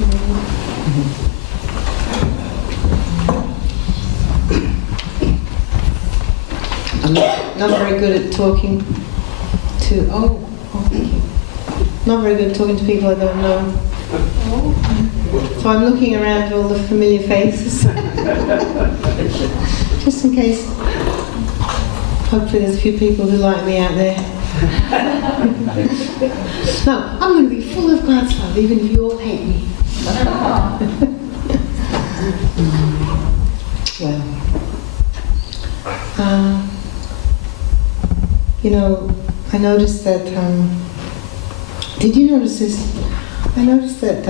I'm not very good at talking to, thank you. Not very good at talking to people I don't know. So I'm looking around at all the familiar faces. Just in case. Hopefully there's a few people who like me out there. No, I'm going to be full of God's love, even if you all hate me. Well, you know, I noticed that, did you notice this? I noticed that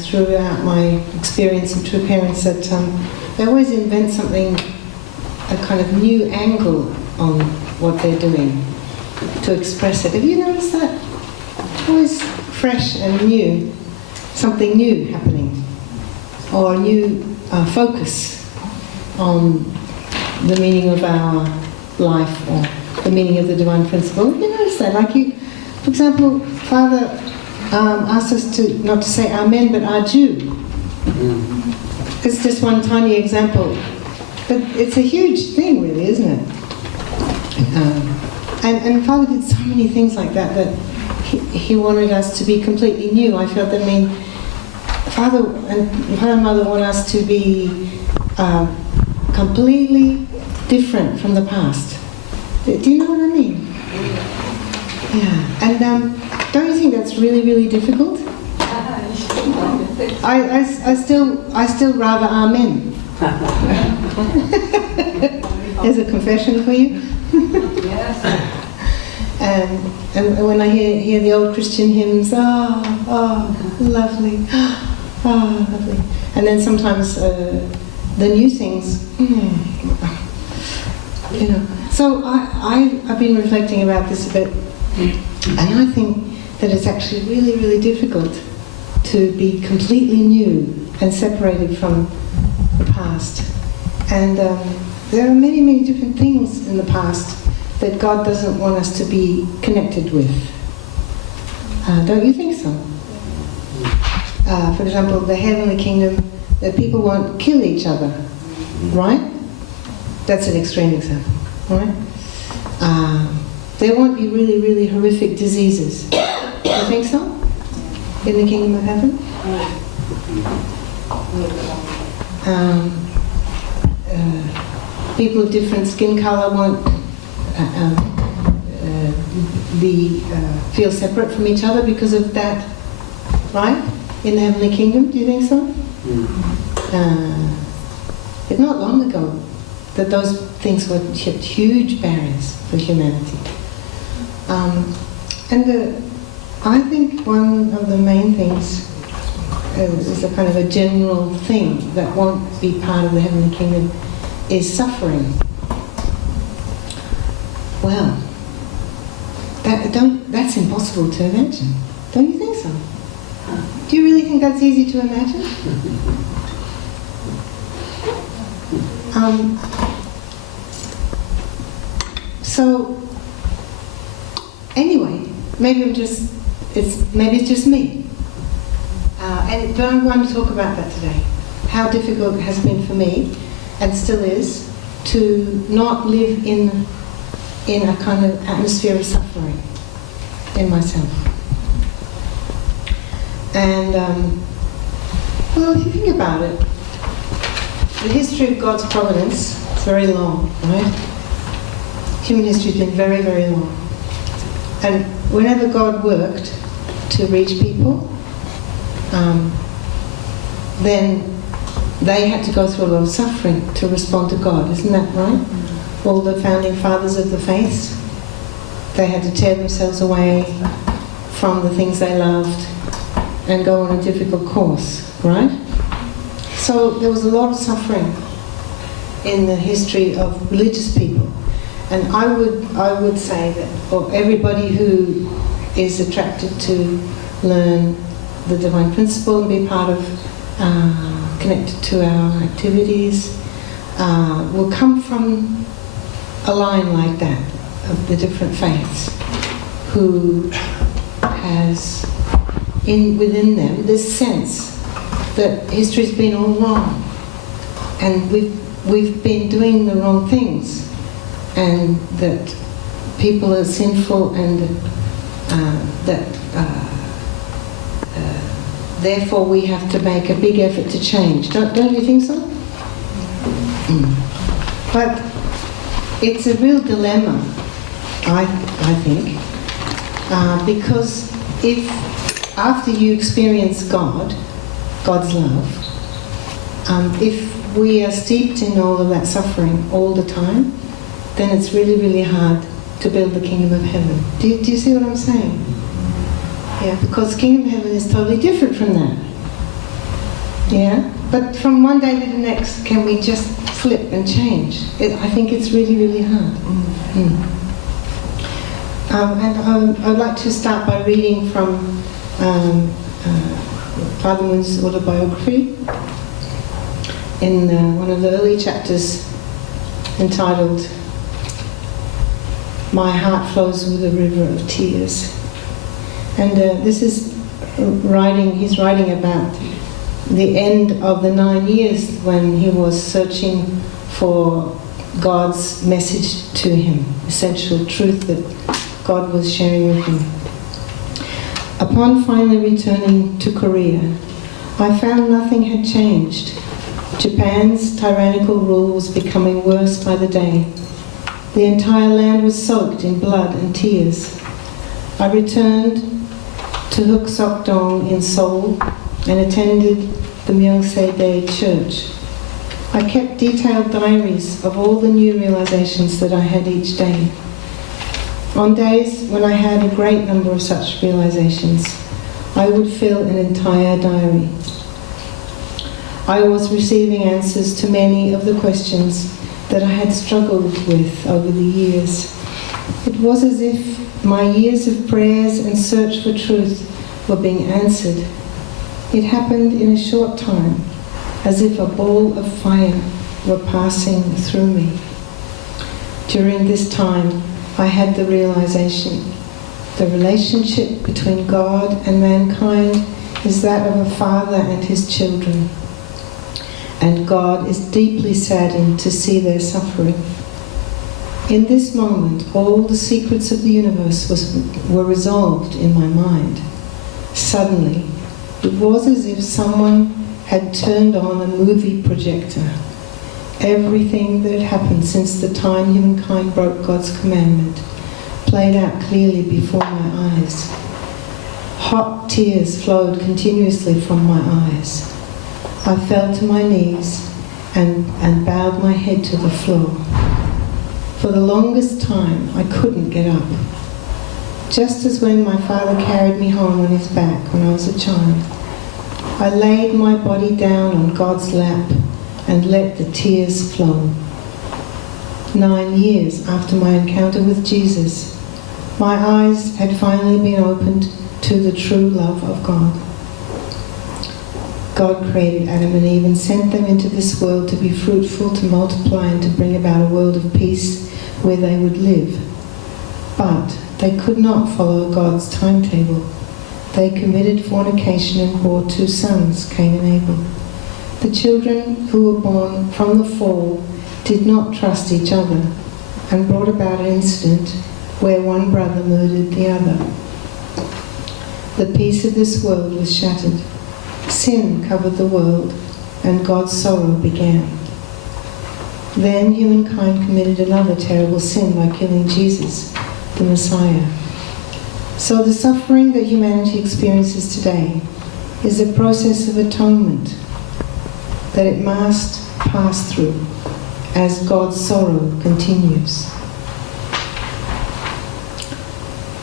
throughout my experience of true parents that they always invent something, a kind of new angle on what they're doing to express it. Have you noticed that? Always fresh and new, something new happening, or a new focus on the meaning of our life or the meaning of the divine principle. Have you noticed that? Like you, for example, Father asked us to not to say Amen, but Adieu. It's just one tiny example, but it's a huge thing, really, isn't it? And Father did so many things like that that he wanted us to be completely new. I felt that, Father and Mother want us to be completely different from the past. Do you know what I mean? Yeah. And don't you think that's really, really difficult? I still rather Amen. There's a confession for you. Yes. And when I hear the old Christian hymns, lovely, lovely. And then sometimes the new things, you know. So I've been reflecting about this a bit, and I think that it's actually really, really difficult to be completely new and separated from the past. And there are many, many different things in the past that God doesn't want us to be connected with. Don't you think so? For example, the heavenly kingdom, that people won't kill each other, right? That's an extreme example, right? There won't be really, really horrific diseases. Do you think so? In the kingdom of heaven? People of different skin colour won't feel separate from each other because of that, right? In the heavenly kingdom, do you think so? It's not long ago that those things were huge barriers for humanity. I think one of the main things is a kind of a general thing that won't be part of the heavenly kingdom is suffering. Well, that's impossible to imagine. Don't you think so? Do you really think that's easy to imagine? So anyway, maybe it's just me. But I'm going to talk about that today. How difficult it has been for me, and still is, to not live in a kind of atmosphere of suffering in myself. And well, if you think about it, the history of God's providence is very long, right? Human history has been very, very long. And whenever God worked to reach people, then they had to go through a lot of suffering to respond to God, isn't that right? All the founding fathers of the faith, they had to tear themselves away from the things they loved and go on a difficult course, right? So there was a lot of suffering in the history of religious people. And I would say that for everybody who is attracted to learn the divine principle and be part of, connected to our activities, will come from a line like that of the different faiths who has within them this sense that history's been all wrong, and we've been doing the wrong things, and that people are sinful, and that therefore we have to make a big effort to change. Don't you think so? But it's a real dilemma, I think, because if after you experience God's love, if we are steeped in all of that suffering all the time, then it's really, really hard to build the kingdom of heaven. Do you see what I'm saying? Yeah, because kingdom of heaven is totally different from that. Yeah? But from one day to the next, can we just flip and change? I think it's really, really hard. And I'd like to start by reading from Father Moon's autobiography in one of the early chapters entitled "My Heart Flows with a River of Tears." And this is he's writing about the end of the 9 years when he was searching for God's message to him, essential truth that God was sharing with him. Upon finally returning to Korea, I found nothing had changed. Japan's tyrannical rule was becoming worse by the day. The entire land was soaked in blood and tears. I returned to Huksokdong in Seoul and attended the Myeongse-dae church. I kept detailed diaries of all the new realizations that I had each day. On days when I had a great number of such realizations, I would fill an entire diary. I was receiving answers to many of the questions that I had struggled with over the years. It was as if my years of prayers and search for truth were being answered. It happened in a short time, as if a ball of fire were passing through me. During this time, I had the realization the relationship between God and mankind is that of a father and his children, and God is deeply saddened to see their suffering. In this moment, all the secrets of the universe were resolved in my mind. Suddenly, it was as if someone had turned on a movie projector. Everything that had happened since the time humankind broke God's commandment played out clearly before my eyes. Hot tears flowed continuously from my eyes. I fell to my knees and bowed my head to the floor. For the longest time, I couldn't get up. Just as when my father carried me home on his back when I was a child, I laid my body down on God's lap and let the tears flow. 9 years after my encounter with Jesus, my eyes had finally been opened to the true love of God. God created Adam and Eve and sent them into this world to be fruitful, to multiply, and to bring about a world of peace where they would live. But they could not follow God's timetable. They committed fornication and bore 2 sons, Cain and Abel. The children who were born from the fall did not trust each other and brought about an incident where one brother murdered the other. The peace of this world was shattered. Sin covered the world, and God's sorrow began. Then humankind committed another terrible sin by killing Jesus, the Messiah. So the suffering that humanity experiences today is a process of atonement that it must pass through as God's sorrow continues.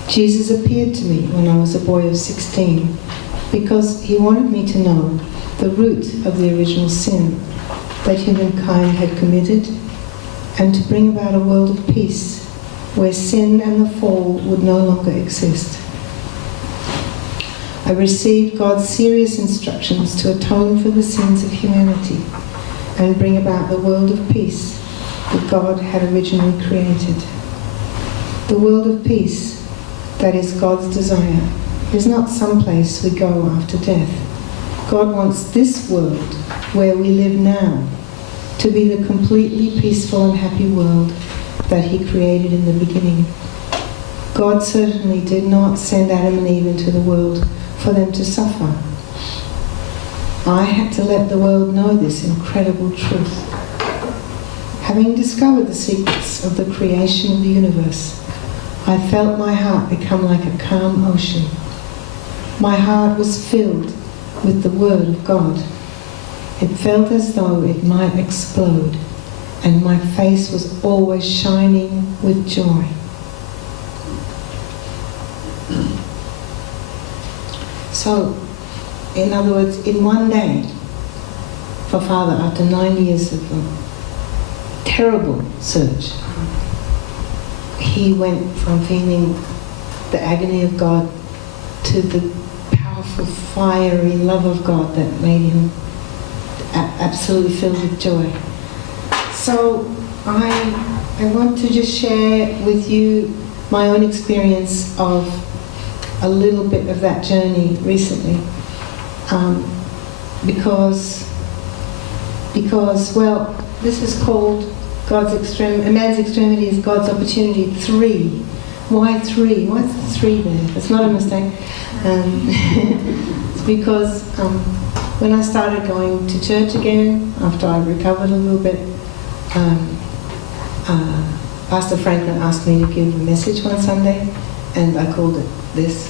Jesus appeared to me when I was a boy of 16 because he wanted me to know the root of the original sin that humankind had committed, and to bring about a world of peace where sin and the fall would no longer exist. I received God's serious instructions to atone for the sins of humanity and bring about the world of peace that God had originally created. The world of peace, that is God's desire, is not some place we go after death. God wants this world, where we live now, to be the completely peaceful and happy world that He created in the beginning. God certainly did not send Adam and Eve into the world for them to suffer. I had to let the world know this incredible truth. Having discovered the secrets of the creation of the universe, I felt my heart become like a calm ocean. My heart was filled with the Word of God. It felt as though it might explode, and my face was always shining with joy. So, in other words, in one day, for Father, after 9 years of terrible search, he went from feeling the agony of God to the powerful, fiery love of God that made him absolutely filled with joy. So I want to just share with you my own experience of a little bit of that journey recently, because well, this is called a man's extremity is God's opportunity 3. Why 3? Why is the 3 there? It's not a mistake. It's because when I started going to church again, after I recovered a little bit, Pastor Franklin asked me to give a message one Sunday, and I called it this: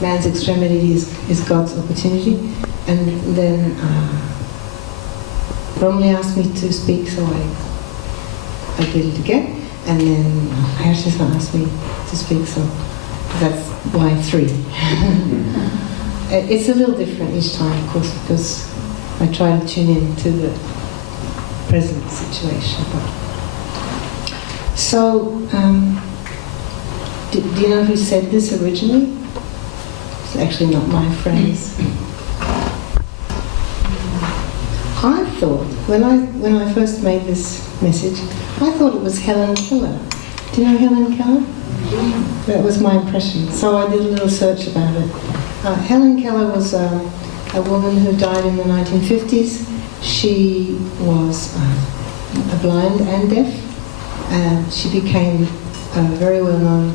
man's extremity is God's opportunity. And then Romilly asked me to speak, so I did it again. And then Harshison asked me to speak, so that's why 3. It's a little different each time, of course, because I try to tune in to the present situation. So, do you know who said this originally? It's actually not my phrase. I thought, when I first made this message, I thought it was Helen Keller. Do you know Helen Keller? That was my impression. So I did a little search about it. Helen Keller was a woman who died in the 1950s. She was blind and deaf, and she became a very well-known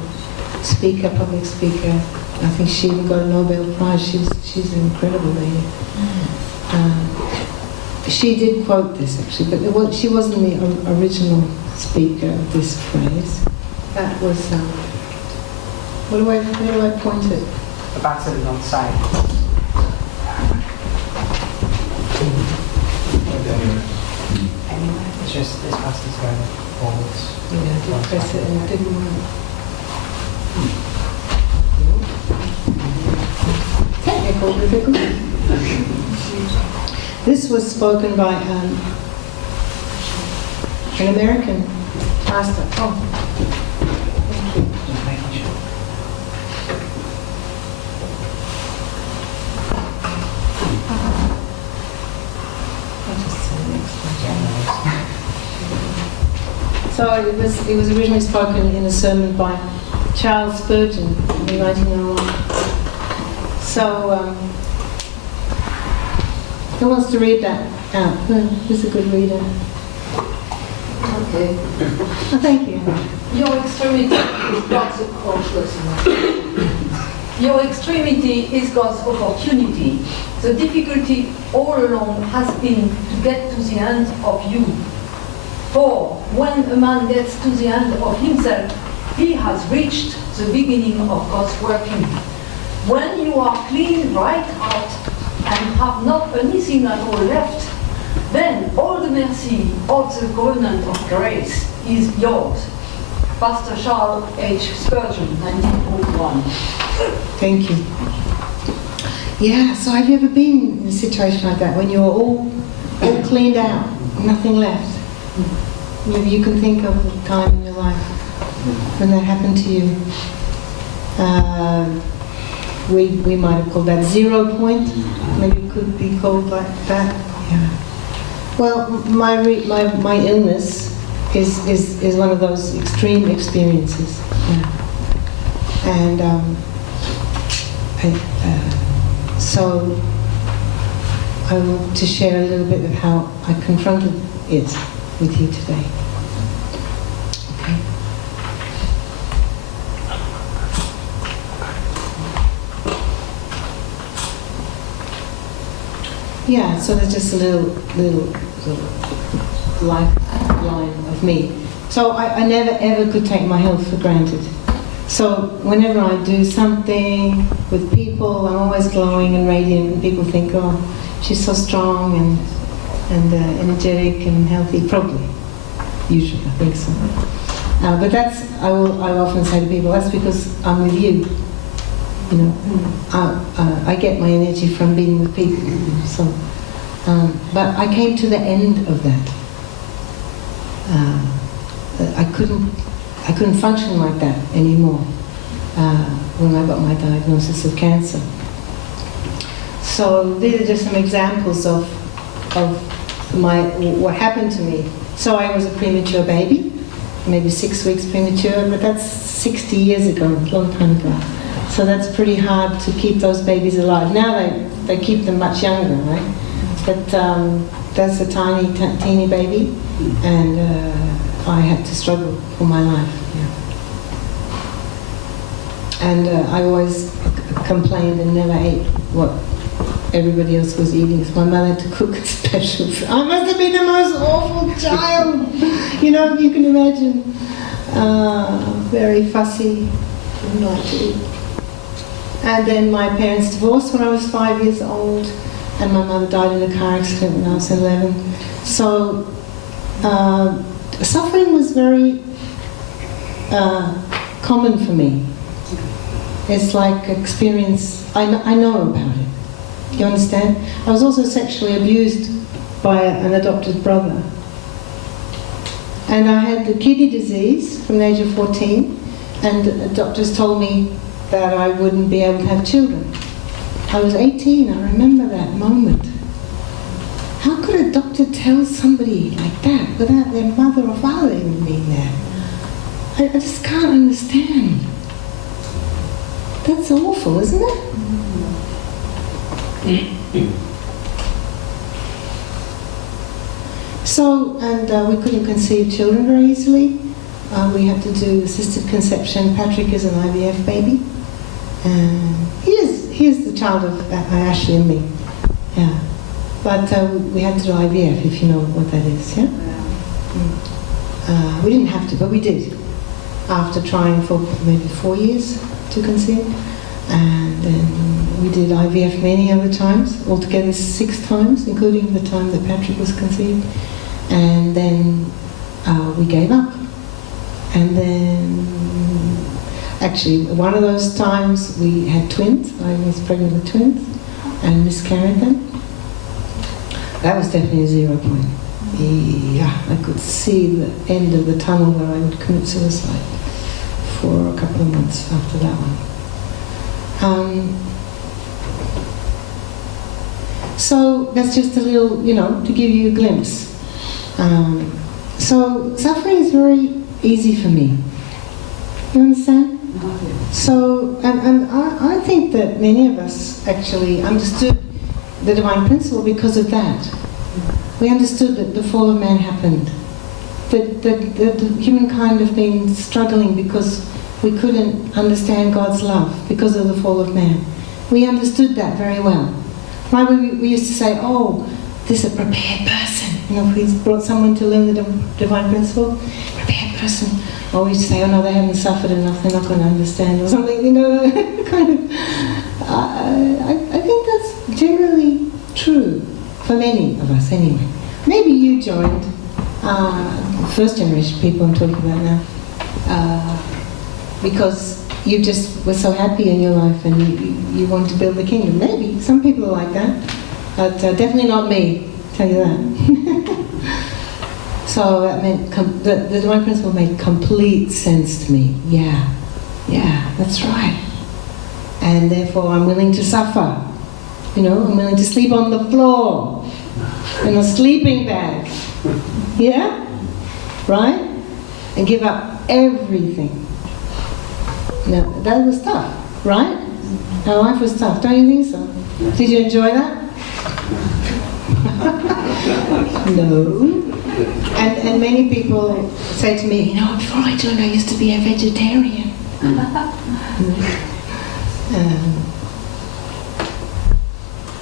speaker, public speaker. I think she even got a Nobel Prize. She's an incredible lady. She did quote this actually, but she wasn't the original speaker of this phrase. That was where do I point it? The button on the side. Anyway, it's just this button's going forwards. Yeah, I did press it and it didn't work. Technical difficulty. This was spoken by an American pastor. Oh, thank you. Just making sure. I'll just say the next one. So it was originally spoken in a sermon by Charles Spurgeon in 1901. So who wants to read that out? Who's a good reader? Okay. Oh, thank you. Your extremity is God's Your extremity is God's opportunity. The difficulty all along has been to get to the end of you. For when a man gets to the end of himself, he has reached the beginning of God's working. When you are clean right out and have not anything at all left, then all the mercy of the covenant of grace is yours. Pastor Charles H. Spurgeon, 1901. Thank you. Yeah, so have you ever been in a situation like that when you're all cleaned out, nothing left? Maybe you can think of a time in your life when that happened to you. We might have called that 0 point. Maybe it could be called like that. Yeah. Well, my illness is one of those extreme experiences. Yeah. And So I want to share a little bit of how I confronted it with you today. Okay. Yeah, so there's just a little sort of lifeline of me. So I never ever could take my health for granted. So whenever I do something with people, I'm always glowing and radiant, and people think, oh, she's so strong and energetic and healthy. Probably, usually, I think so. But that's, I often say to people, that's because I'm with you. You know, I get my energy from being with people. So, but I came to the end of that. I couldn't function like that anymore when I got my diagnosis of cancer. So these are just some examples of what happened to me. So I was a premature baby, maybe 6 weeks premature, but that's 60 years ago, a long time ago. So that's pretty hard to keep those babies alive. Now they keep them much younger, right? But that's a teeny baby, and I had to struggle for my life. Yeah. And I always complained and never ate what everybody else was eating. So my mother had to cook a special food. I must have been the most awful child. You know, you can imagine. Very fussy, didn't like to eat. And then my parents divorced when I was 5 years old, and my mother died in a car accident when I was 11. So suffering was very common for me. It's like experience, I know about it. You understand? I was also sexually abused by an adopted brother. And I had the kidney disease from the age of 14, and the doctors told me that I wouldn't be able to have children. I was 18, I remember that moment. How could a doctor tell somebody like that without their mother or father even being there? I just can't understand. That's awful, isn't it? So, and we couldn't conceive children very easily. We had to do assisted conception. Patrick is an IVF baby. He is the child of Ashley and me. Yeah. But we had to do IVF, if you know what that is, yeah? We didn't have to, but we did. After trying for maybe 4 years to conceive. And then we did IVF many other times, altogether 6 times, including the time that Patrick was conceived. And then we gave up. And then, actually, one of those times we had twins. I was pregnant with twins and miscarried them. That was definitely a 0 point. Yeah, I could see the end of the tunnel where I would commit suicide for a couple of months after that one. So that's just a little, to give you a glimpse. So suffering is very easy for me. You understand? So, and I think that many of us actually understood the divine principle because of that. We understood that the fall of man happened. That humankind have been struggling because we couldn't understand God's love because of the fall of man. We understood that very well. Right? We used to say, oh, this is a prepared person. If we brought someone to learn the divine principle, prepared person. Or we used to say, oh no, they haven't suffered enough, they're not going to understand, or something, kind of. I think that's generally true for many of us anyway. Maybe you joined, first generation people I'm talking about now, because you just were so happy in your life and you wanted to build the kingdom. Maybe, some people are like that, but definitely not me, tell you that. So that meant the divine principle made complete sense to me. Yeah, that's right. And therefore I'm willing to suffer. I'm willing to sleep on the floor in a sleeping bag. Yeah? Right? And give up everything. Now, that was tough, right? Our life was tough, don't you think so? Did you enjoy that? No. And many people say to me, you know, before I joined I used to be a vegetarian.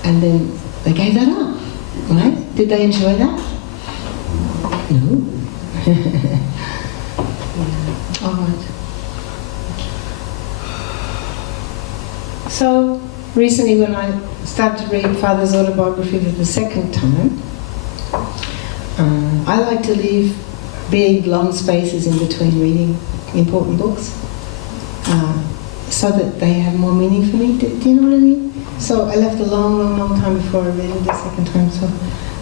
And then they gave that up, right? Did they enjoy that? No. All right. So recently when I started to read Father's autobiography for the second time, I like to leave big, long spaces in between reading important books so that they have more meaning for me. Do you know what I mean? So I left a long, long, long time before I read it the second time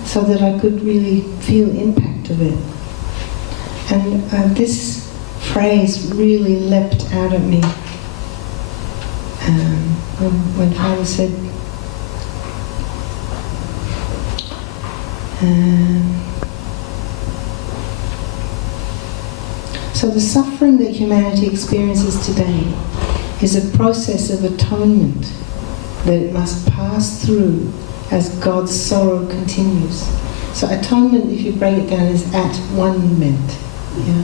so that I could really feel the impact of it. And this phrase really leapt out at me when Father said, so the suffering that humanity experiences today is a process of atonement that it must pass through as God's sorrow continues. So atonement, if you break it down, is at one-ment. Yeah?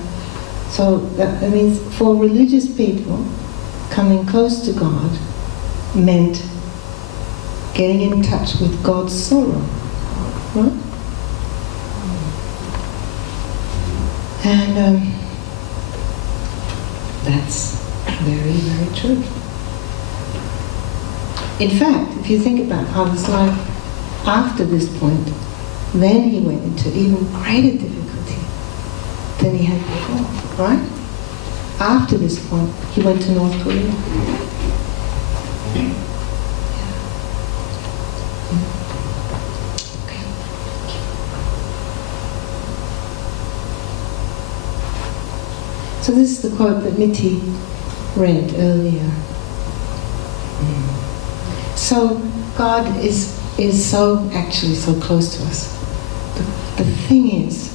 So that means for religious people, coming close to God meant getting in touch with God's sorrow. Right? And that's very, very true. In fact, if you think about Father's life after this point, then he went into even greater difficulty than he had before, right? After this point, he went to North Korea. Okay. So this is the quote that Mitty read earlier. So God is so actually so close to us. The thing is,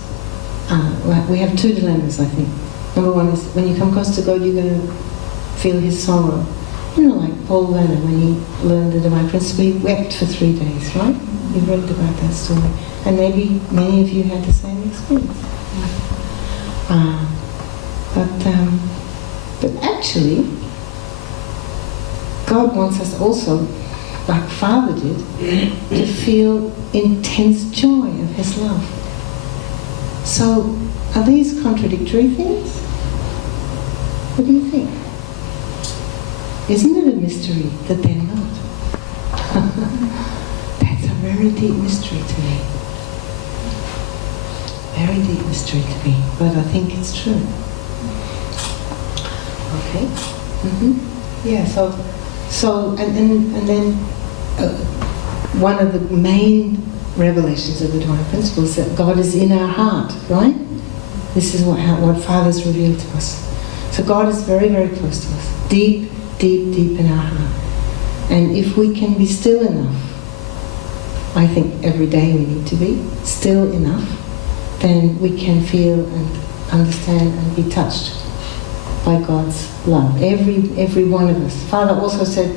we have two dilemmas, I think. Number one is when you come close to God, you're going to feel His sorrow. You know, like Paul Leonard, when he learned the Divine Principle, he wept for 3 days, right? You've read about that story. And maybe many of you had the same experience. But actually, God wants us also, like Father did, to feel intense joy of His love. So, are these contradictory things? What do you think? Isn't it a mystery that they're not? That's a very deep mystery to me. Very deep mystery to me, but I think it's true. Okay. Yeah. So, and then one of the main revelations of the Divine Principle is that God is in our heart, right? This is what Father's revealed to us. So God is very, very close to us, deep, deep, deep in our heart. And if we can be still enough, I think every day we need to be still enough, then we can feel and understand and be touched by God's love. Every one of us. Father also said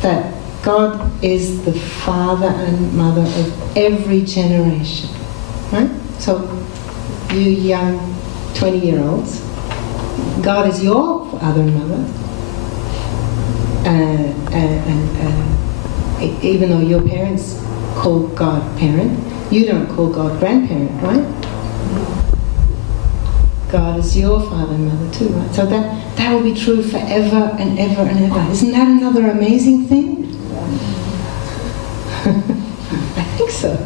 that God is the father and mother of every generation. Right? So, you young 20-year-olds, God is your father and mother. Even though your parents call God parent, you don't call God grandparent, right? God is your father and mother too, right? So that will be true forever and ever and ever. Isn't that another amazing thing? I think so.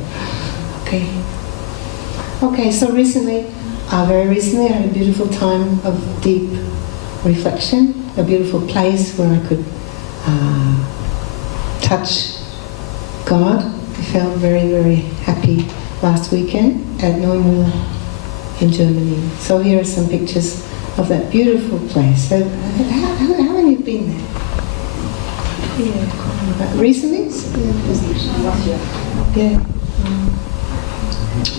Okay, so very recently I had a beautiful time of deep reflection, a beautiful place where I could touch God. I felt very, very happy last weekend at Neumüller in Germany. So here are some pictures of that beautiful place. So, how long have you been there? Yeah, recently? Yeah.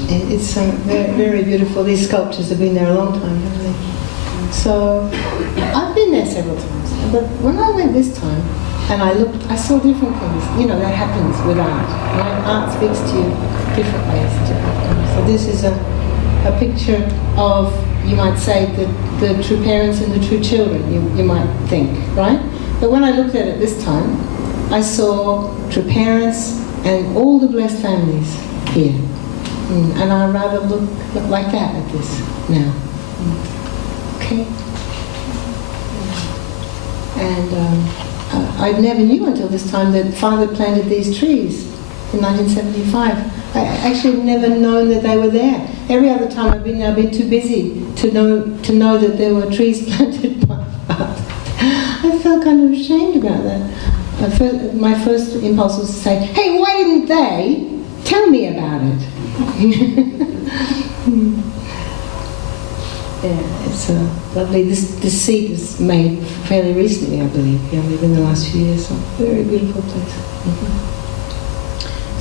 It's very, very beautiful. These sculptures have been there a long time, haven't they? So I've been there several times, but when I went this time, And I saw different things. You know, that happens with art. Right? Art speaks to you different ways. So this is a picture of, you might say, the true parents and the true children, you might think, right? But when I looked at it this time, I saw true parents and all the blessed families here. And I rather look like that at this now. Okay? And I never knew until this time that Father planted these trees in 1975. I actually had never known that they were there. Every other time I've been there, I've been too busy to know that there were trees planted by Father. I felt kind of ashamed about that. My first impulse was to say, hey, why didn't they tell me about it? Yeah, it's lovely. This seat is made fairly recently, I believe. Yeah, maybe in the last few years. So very beautiful place.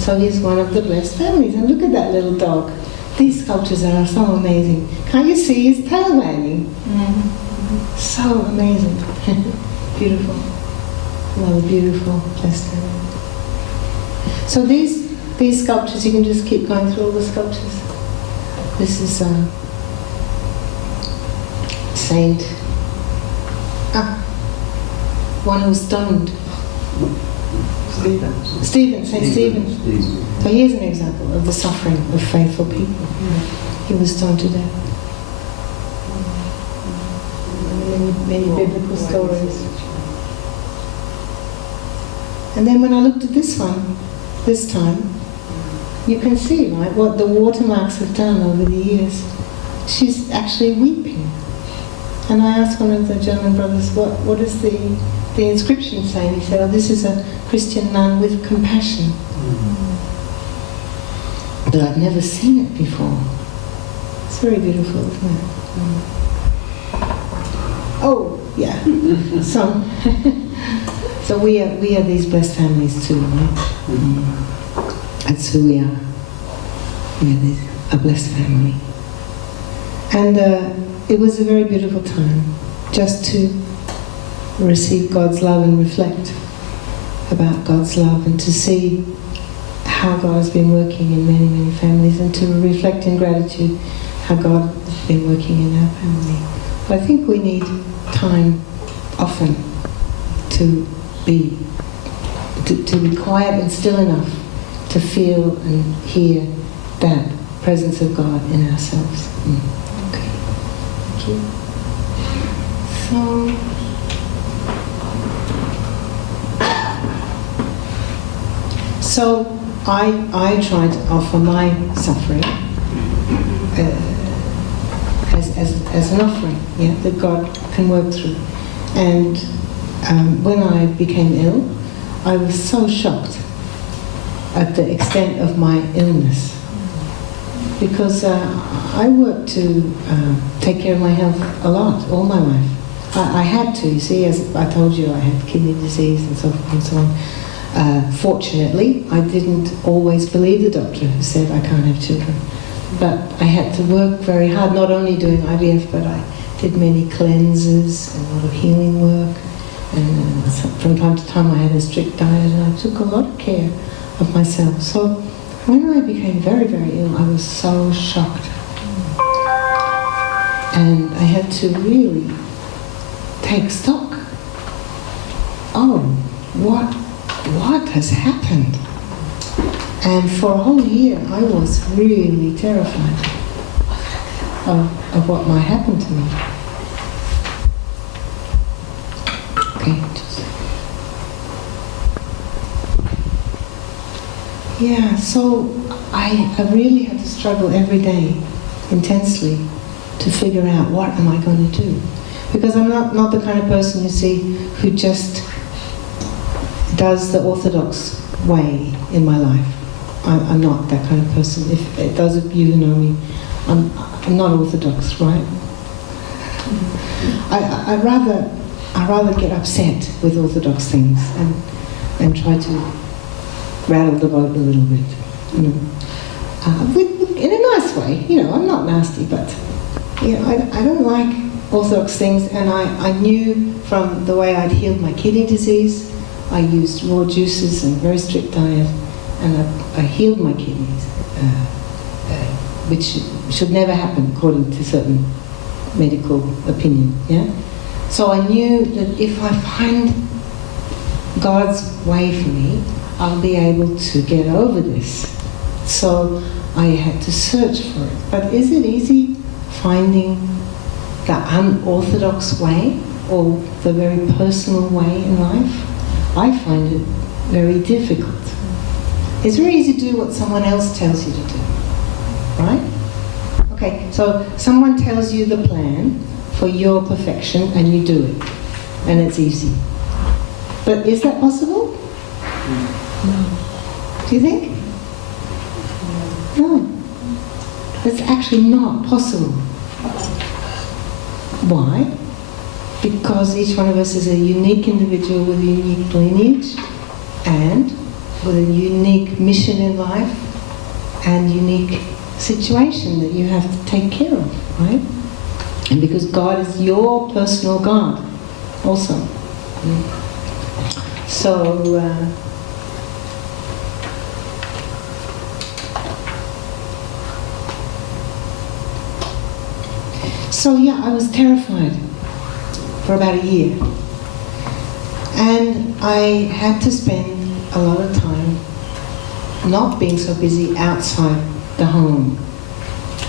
So he's one of the blessed families, and look at that little dog. These sculptures are so amazing. Can't you see his tail wagging? So amazing. Beautiful. Another beautiful blessed family. So these sculptures, you can just keep going through all the sculptures. This is Saint, one who was stoned. Saint Stephen. So here's an example of the suffering of faithful people. He was stoned to death. Many biblical stories. And then when I looked at this one, this time, you can see, right, what the watermarks have done over the years. She's actually weeping. And I asked one of the German brothers, what does the inscription say? And he said, oh, this is a Christian nun with compassion. But I've never seen it before. It's very beautiful, isn't it? Oh, yeah. So we are these blessed families too, right? That's who we are. We are a blessed family. And it was a very beautiful time just to receive God's love and reflect about God's love and to see how God has been working in many, many families and to reflect in gratitude how God has been working in our family. But I think we need time often to be quiet and still enough to feel and hear that presence of God in ourselves. Okay. Thank you. So I try to offer my suffering as an offering, yeah, that God can work through. And when I became ill, I was so shocked at the extent of my illness, because I worked to take care of my health a lot, all my life. I had to, you see, as I told you, I had kidney disease and so forth and so on. Fortunately, I didn't always believe the doctor who said I can't have children. But I had to work very hard, not only doing IVF, but I did many cleanses and a lot of healing work. And from time to time I had a strict diet and I took a lot of care of myself. So when I became very, very ill, I was so shocked. And I had to really take stock. Oh, what has happened? And for a whole year I was really terrified of what might happen to me. Okay, yeah, so I really had to struggle every day intensely to figure out what am I going to do. Because I'm not the kind of person, you see, who just does the orthodox way in my life. I'm not that kind of person. If those of you who know me, I'm not orthodox, right? I rather get upset with orthodox things and try to rattle the boat a little bit, you know, in a nice way. You know, I'm not nasty, but you know, I don't like orthodox things. And I knew from the way I'd healed my kidney disease, I used raw juices and very strict diet, and I healed my kidneys, which should never happen according to certain medical opinion. Yeah. So I knew that if I find God's way for me, I'll be able to get over this. So I had to search for it. But is it easy finding the unorthodox way or the very personal way in life? I find it very difficult. It's very easy to do what someone else tells you to do, right? Okay, so someone tells you the plan for your perfection and you do it, and it's easy. But is that possible? No. Do you think? No. It's actually not possible. Why? Because each one of us is a unique individual with a unique lineage and with a unique mission in life and unique situation that you have to take care of, right? And because God is your personal God also. So yeah, I was terrified for about a year. And I had to spend a lot of time not being so busy outside the home.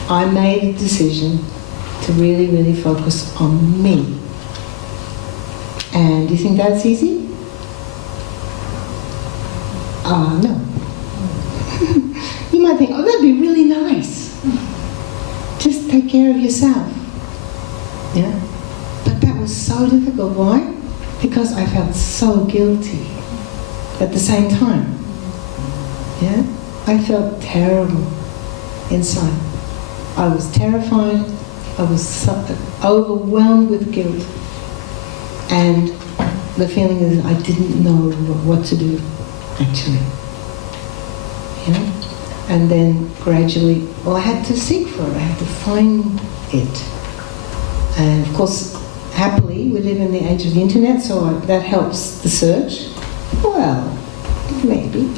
I made a decision to really, really focus on me. And do you think that's easy? No. You might think, oh, that'd be really nice. Just take care of yourself. Yeah? But that was so difficult. Why? Because I felt so guilty at the same time. Yeah? I felt terrible inside. I was terrified. I was overwhelmed with guilt. And the feeling is I didn't know what to do, actually. Yeah? And then gradually, well, I had to seek for it. I had to find it. And of course, happily, we live in the age of the internet, so that helps the search. Well, maybe.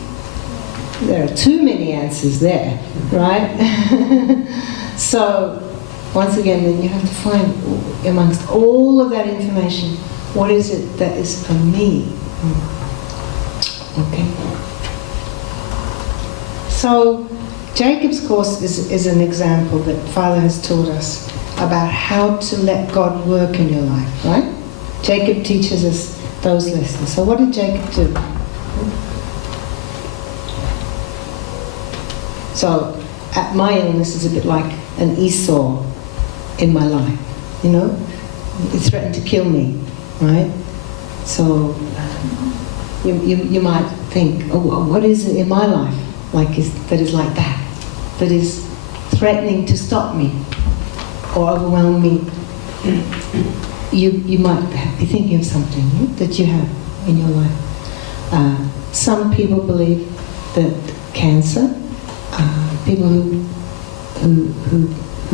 There are too many answers there, right? So, once again, then you have to find, amongst all of that information, what is it that is for me? Okay. So, Jacob's course is an example that Father has taught us about how to let God work in your life, right? Jacob teaches us those lessons. So what did Jacob do? So my illness is a bit like an Esau in my life, you know? It threatened to kill me, right? So you might think, oh, what is it in my life that is like that? That is threatening to stop me or overwhelm me. You might be thinking of something that you have in your life. Some people believe that cancer, people who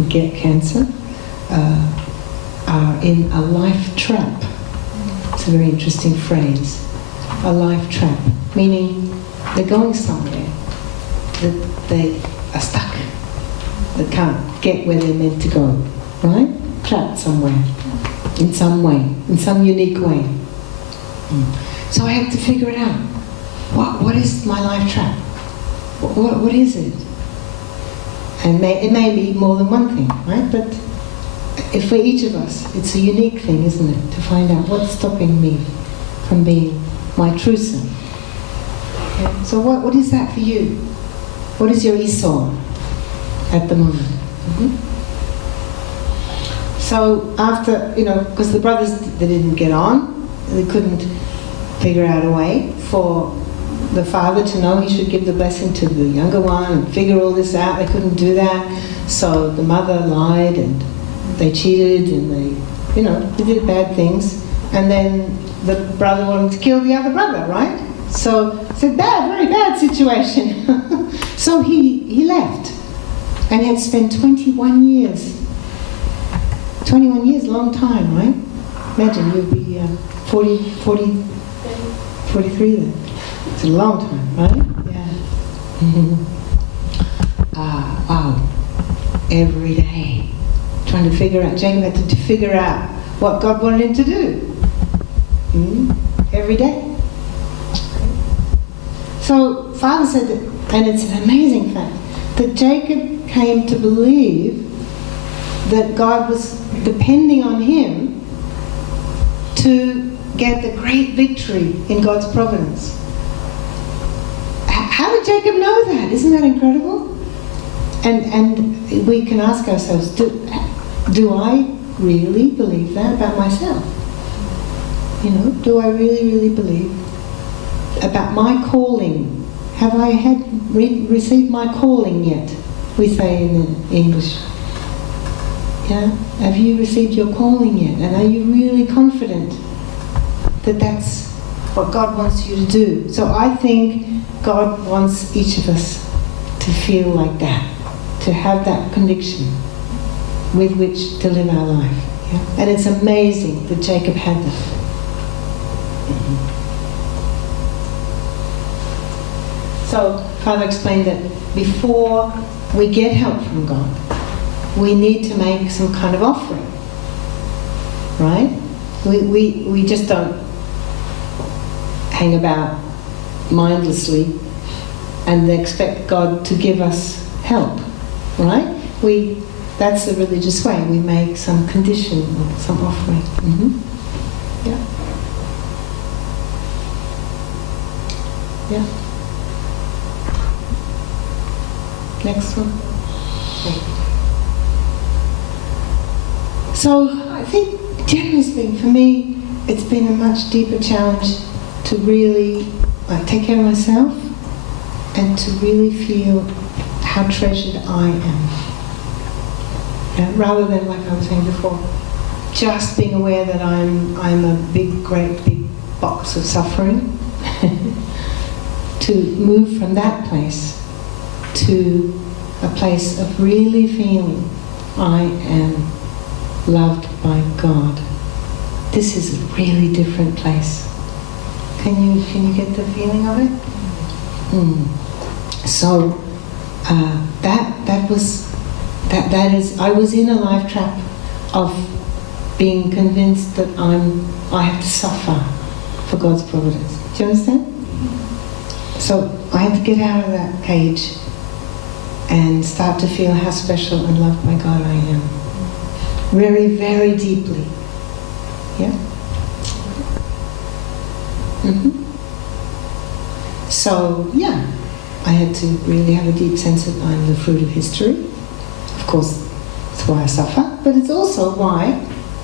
get cancer are in a life trap. It's a very interesting phrase. A life trap, meaning they're going somewhere that they are stuck. They can't get where they're meant to go, right? Trapped somewhere, in some way, in some unique way. So I had to figure it out. What is my life trap? What is it? And it may be more than one thing, right? But if for each of us, it's a unique thing, isn't it? To find out what's stopping me from being my true self. Okay? So what is that for you? What is your Esau at the moment? So after, because the brothers, they didn't get on, they couldn't figure out a way for the father to know he should give the blessing to the younger one and figure all this out. They couldn't do that. So the mother lied and they cheated and they did bad things. And then the brother wanted to kill the other brother, right? So it's a very bad situation. So he left. And he had spent 21 years. 21 years, long time, right? Imagine you'd be 40 43 then. It's a long time, right? Yeah. Wow. Every day. Trying to figure out, Jacob had to figure out what God wanted him to do. Every day. So Father said that, and it's an amazing fact, that Jacob came to believe that God was depending on him to get the great victory in God's providence. How did Jacob know that? Isn't that incredible? And we can ask ourselves, do I really believe that about myself? You know, do I really, really believe about my calling? Have I received my calling yet? We say in English. Yeah? Have you received your calling yet? And are you really confident that that's what God wants you to do? So I think God wants each of us to feel like that, to have that conviction with which to live our life. Yeah? And it's amazing that Jacob had that. So Father explained that before we get help from God, we need to make some kind of offering, right? We just don't hang about mindlessly and expect God to give us help, right? That's the religious way. We make some condition or some offering. Yeah. Yeah. Next one. So I think, generally speaking, for me, it's been a much deeper challenge to really take care of myself and to really feel how treasured I am. Yeah, rather than, like I was saying before, just being aware that I'm a great big box of suffering. To move from that place to a place of really feeling I am loved by God. This is a really different place. Can you get the feeling of it? So I was in a life trap of being convinced that I have to suffer for God's providence. Do you understand? So I had to get out of that cage and start to feel how special and loved by God I am. Very, very deeply. Yeah? So, yeah, I had to really have a deep sense that I'm the fruit of history. Of course, it's why I suffer, but it's also why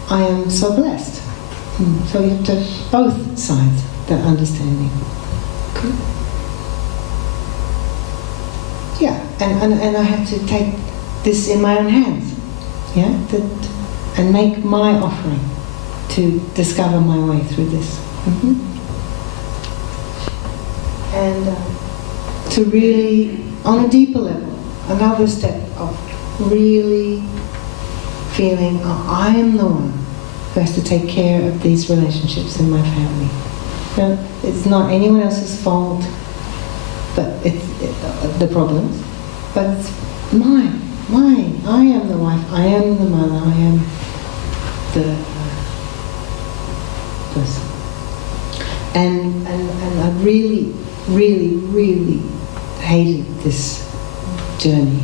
I am so blessed. So you have to both sides, that understanding. Okay. Yeah, and I had to take this in my own hands, yeah, and make my offering to discover my way through this. And to really, on a deeper level, another step of really feeling I am the one who has to take care of these relationships in my family. You know, it's not anyone else's fault, but it's the problems, but it's mine. I am the wife, I am the mother, I am the person. And I really, really, really hated this journey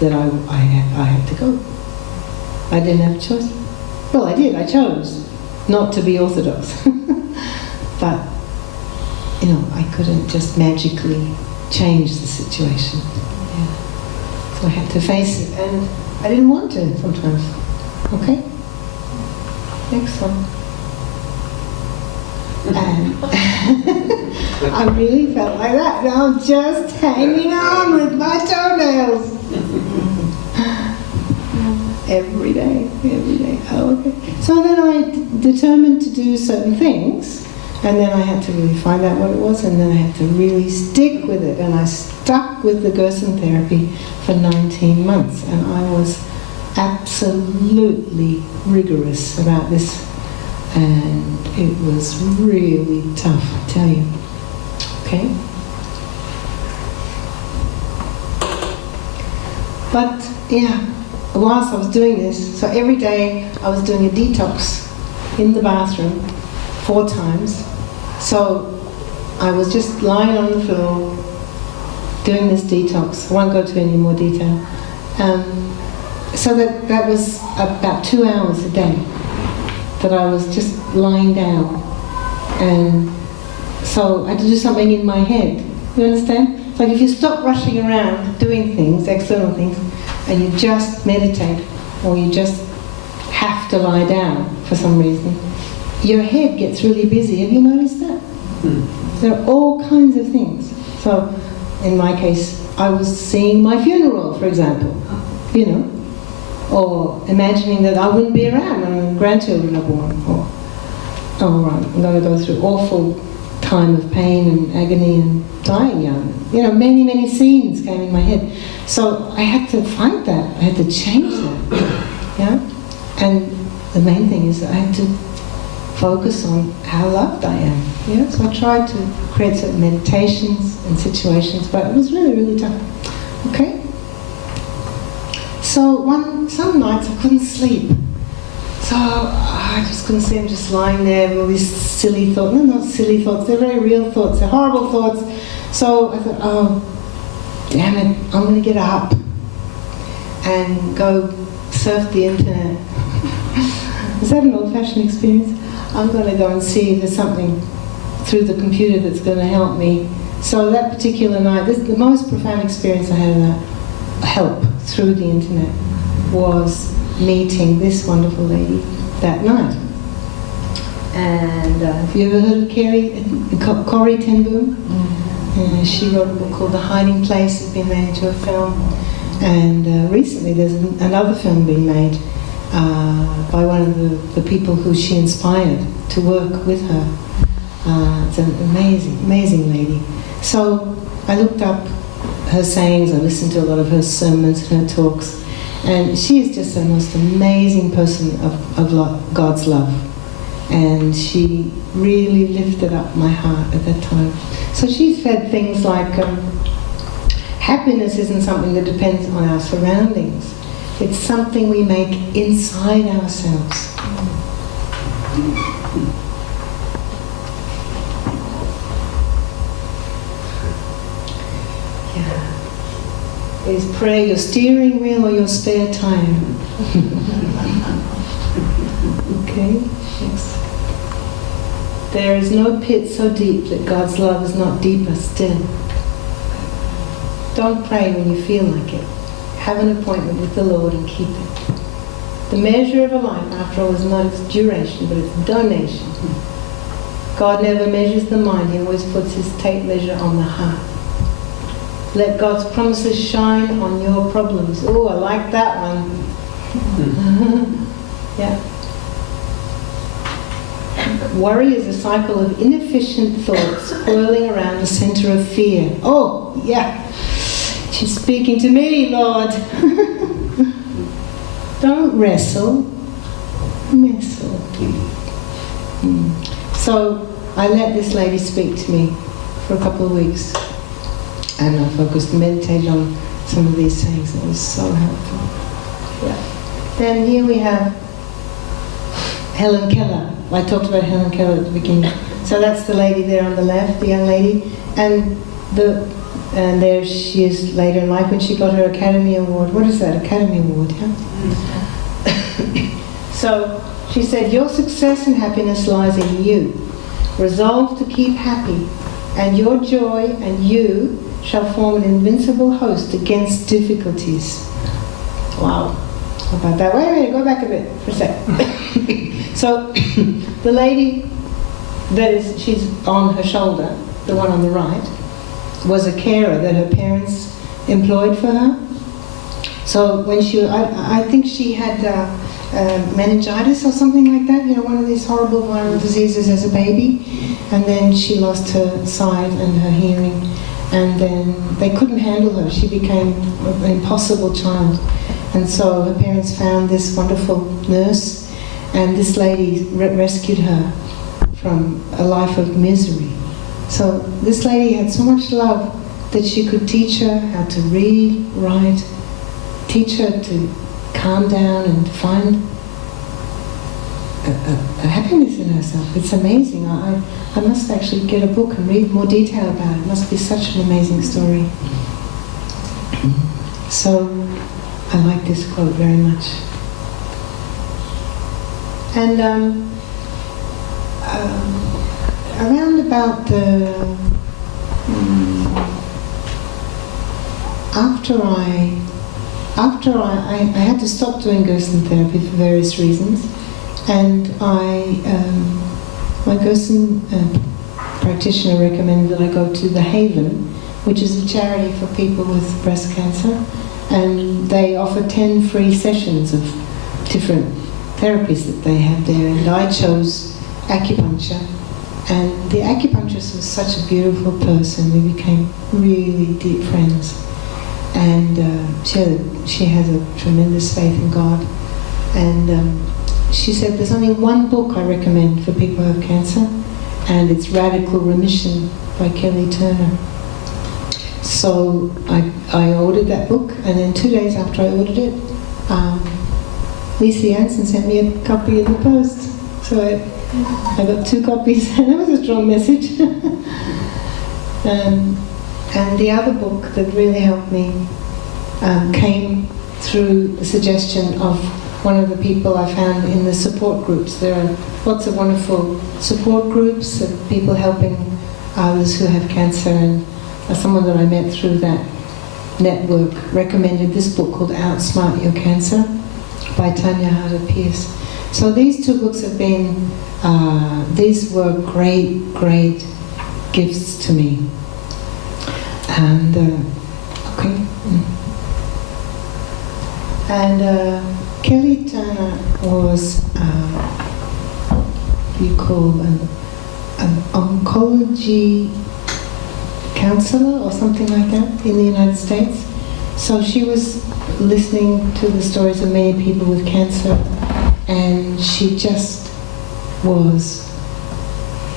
that I had to go. I didn't have a choice. Well, I did. I chose not to be Orthodox. But, you know, I couldn't just magically change the situation. Yeah. So I had to face it, and I didn't want to sometimes. Okay? Next one. And I really felt like that. Now I'm just hanging on with my toenails. Every day. Oh, okay. So then I determined to do certain things, and then I had to really find out what it was, and then I had to really stick with it. And I stuck with the Gerson therapy for 19 months, and I was absolutely rigorous about this And it was really tough, I tell you. Okay? But yeah, whilst I was doing this, so every day I was doing a detox in the bathroom 4 times. So I was just lying on the floor doing this detox. I won't go to any more detail. So that was about 2 hours a day that I was just lying down. And so I had to do something in my head. You understand? It's like if you stop rushing around doing things, external things, and you just meditate, or you just have to lie down for some reason, your head gets really busy. Have you noticed that? There are all kinds of things. So, in my case, I was seeing my funeral, for example, you know, or imagining that I wouldn't be around when my grandchildren are born, or I'm going to go through awful time of pain and agony and dying young. You know, many, many scenes came in my head. So I had to fight that. I had to change that. Yeah? And the main thing is that I had to focus on how loved I am. Yeah? So I tried to create certain meditations and situations, but it was really, really tough. Okay? So some nights I couldn't sleep. So I just couldn't sleep, just lying there with all these silly thoughts. No, not silly thoughts, they're very real thoughts, they're horrible thoughts. So I thought, oh, damn it, I'm going to get up and go surf the internet. Is that an old-fashioned experience? I'm going to go and see if there's something through the computer that's going to help me. So that particular night, the most profound experience I had of that help through the internet was meeting this wonderful lady that night. And have you ever heard of Corrie ten Boom? She wrote a book called The Hiding Place. It's been made into a film. And recently there's another film being made by one of the people who she inspired to work with her. It's an amazing, amazing lady. So I looked up her sayings, I listened to a lot of her sermons and her talks, and she is just the most amazing person of God's love. And she really lifted up my heart at that time. So she said things like, happiness isn't something that depends on our surroundings. It's something we make inside ourselves. Yeah. Is prayer your steering wheel or your spare tire? Okay, next. There is no pit so deep that God's love is not deeper still. Don't pray when you feel like it. Have an appointment with the Lord and keep it. The measure of a life, after all, is not its duration, but its donation. God never measures the mind, He always puts His tape measure on the heart. Let God's promises shine on your problems. Oh, I like that one. Yeah. Worry is a cycle of inefficient thoughts whirling around the center of fear. Oh, yeah. She's speaking to me, Lord. Don't wrestle. Wrestle. So I let this lady speak to me for a couple of weeks. And I focused and meditated on some of these things. It was so helpful. Yeah. Then here we have Helen Keller. I talked about Helen Keller at the beginning. So that's the lady there on the left, the young lady. And there she is later in life when she got her Academy Award. What is that? Academy Award, yeah? So she said, your success and happiness lies in you. Resolve to keep happy, and your joy and you shall form an invincible host against difficulties. Wow. How about that? Wait a minute, go back a bit for a sec. So the lady she's on her shoulder, the one on the right, was a carer that her parents employed for her. So when I think she had meningitis or something like that, you know, one of these horrible viral diseases as a baby, and then she lost her sight and her hearing, and then they couldn't handle her. She became an impossible child. And so her parents found this wonderful nurse, and this lady rescued her from a life of misery. So this lady had so much love that she could teach her how to read, write, teach her to calm down and find a happiness in herself. It's amazing. I must actually get a book and read more detail about it. It must be such an amazing story. So I like this quote very much. And around about the after I had to stop doing Gerson therapy for various reasons, and my Gerson practitioner recommended that I go to the Haven, which is a charity for people with breast cancer, and they offer 10 free sessions of different therapies that they have there, and I chose acupuncture. And the acupuncturist was such a beautiful person. We became really deep friends. And she has a tremendous faith in God. And she said, there's only one book I recommend for people who have cancer, and it's Radical Remission by Kelly Turner. So I ordered that book, and then 2 days after I ordered it, Lisa Jansen sent me a copy in the post. So I got 2 copies, and that was a strong message. And the other book that really helped me came through the suggestion of one of the people I found in the support groups. There are lots of wonderful support groups of people helping others who have cancer, and someone that I met through that network recommended this book called Outsmart Your Cancer by Tanya Harder Pierce. So these 2 books have been, these were great, great gifts to me. And, okay. And Kelly Turner was, you call an oncology counselor or something like that in the United States. So she was listening to the stories of many people with cancer, and she just was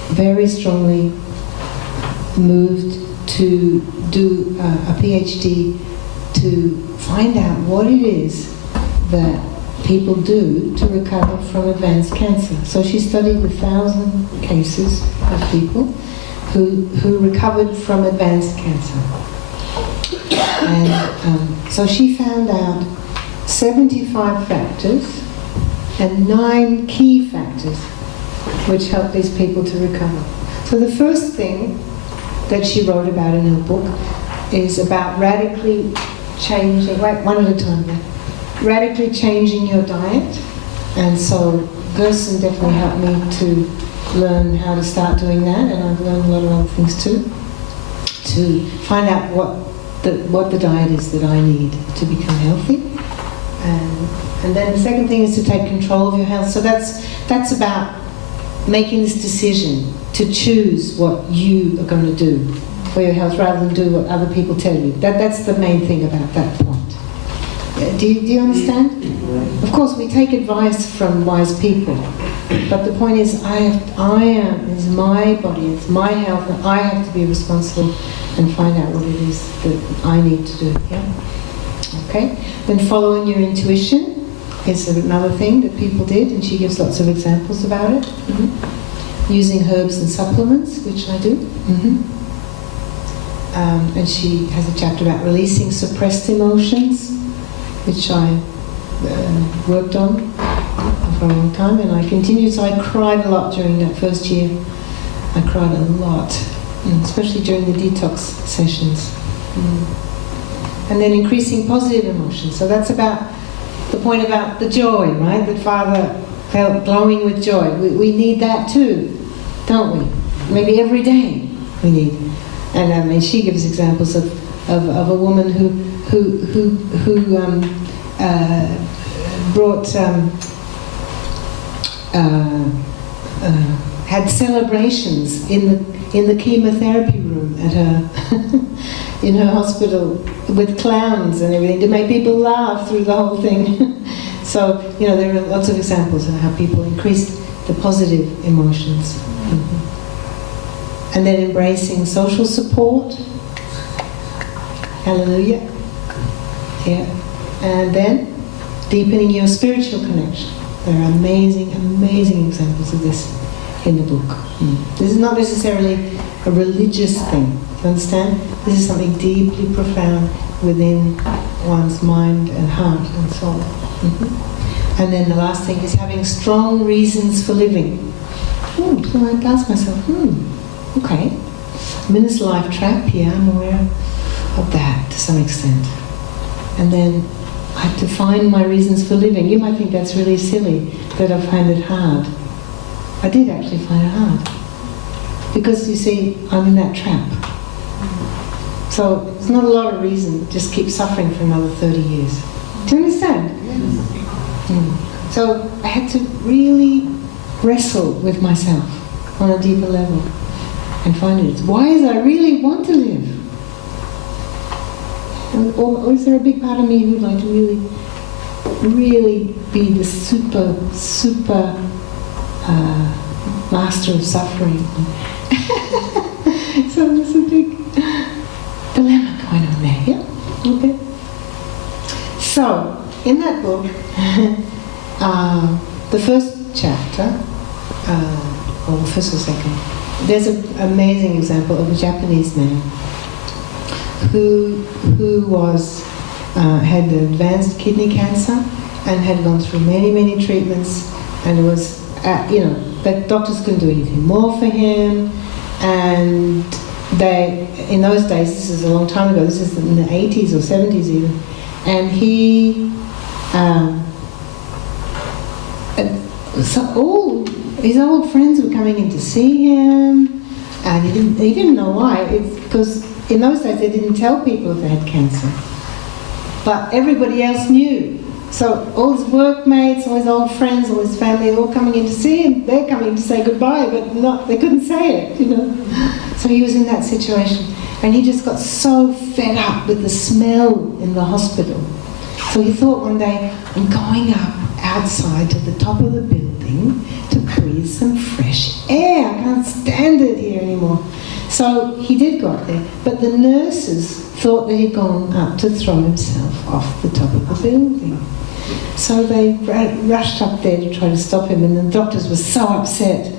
very strongly moved to do a PhD to find out what it is that people do to recover from advanced cancer. So she studied 1,000 cases of people who recovered from advanced cancer. And so she found out 75 factors and 9 key factors which help these people to recover. So the first thing that she wrote about in her book is about radically changing, right, one at a time, yeah. Radically changing your diet. And so Gerson definitely helped me to learn how to start doing that, and I've learned a lot of other things too, to find out what the diet is that I need to become healthy. And then the second thing is to take control of your health. So that's about making this decision to choose what you are going to do for your health rather than do what other people tell you. That's the main thing about that point. Do you understand? Of course, we take advice from wise people, but the point is, it's my body, it's my health, and I have to be responsible and find out what it is that I need to do. Yeah. Okay. Then following your intuition is another thing that people did, and she gives lots of examples about it. Mm-hmm. Using herbs and supplements, which I do. Mm-hmm. And she has a chapter about releasing suppressed emotions, which I worked on for a long time, and I continued. So I cried a lot during that first year. I cried a lot, especially during the detox sessions. And then increasing positive emotions. So that's about the point about the joy, right? That Father felt glowing with joy. We need that too, don't we? Maybe every day we need. And I mean, she gives examples of a woman who brought had celebrations in the chemotherapy room at her in her hospital with clowns and everything to make people laugh through the whole thing. So, there are lots of examples of how people increase the positive emotions. And then embracing social support. Hallelujah. Yeah. And then deepening your spiritual connection. There are amazing, amazing examples of this in the book. This is not necessarily a religious thing. Do you understand? This is something deeply profound within one's mind and heart and soul. And then the last thing is having strong reasons for living. So I ask myself, okay, I'm in this life trap here, I'm aware of that to some extent. And then I have to find my reasons for living. You might think that's really silly, that I find it hard. I did actually find it hard. Because you see, I'm in that trap. So there's not a lot of reason to just keep suffering for another 30 years. Do you understand? So I had to really wrestle with myself on a deeper level and find it. Why is I really want to live? Or is there a big part of me who'd like to really be the super master of suffering? So there's a big dilemma going on there, yeah? Okay. So, in that book, the first chapter, or the first or second, there's an amazing example of a Japanese man who was had advanced kidney cancer and had gone through many treatments, and was but doctors couldn't do anything more for him. And they, in those days, this is a long time ago, this is in the 80s or 70s even, and he so all his old friends were coming in to see him, and he didn't know why. It's because in those days they didn't tell people if they had cancer, but everybody else knew. So all his workmates, all his old friends, all his family, all coming in to see him. They're coming to say goodbye, but they couldn't say it, So he was in that situation, and he just got so fed up with the smell in the hospital. So he thought one day, I'm going up outside to the top of the building to breathe some fresh air. I can't stand it here anymore. So he did go up there, but the nurses thought that he'd gone up to throw himself off the top of the building. So they rushed up there to try to stop him, and the doctors were so upset.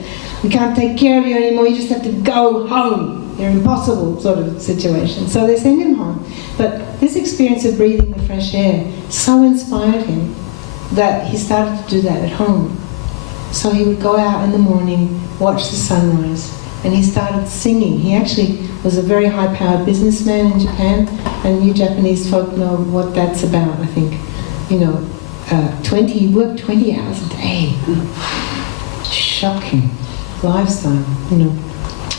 We can't take care of you anymore, you just have to go home. You're impossible sort of situation. So they sent him home. But this experience of breathing the fresh air so inspired him that he started to do that at home. So he would go out in the morning, watch the sunrise, and he started singing. He actually was a very high-powered businessman in Japan, and you Japanese folk know what that's about, I think. He worked 20 hours a day. Shocking lifestyle,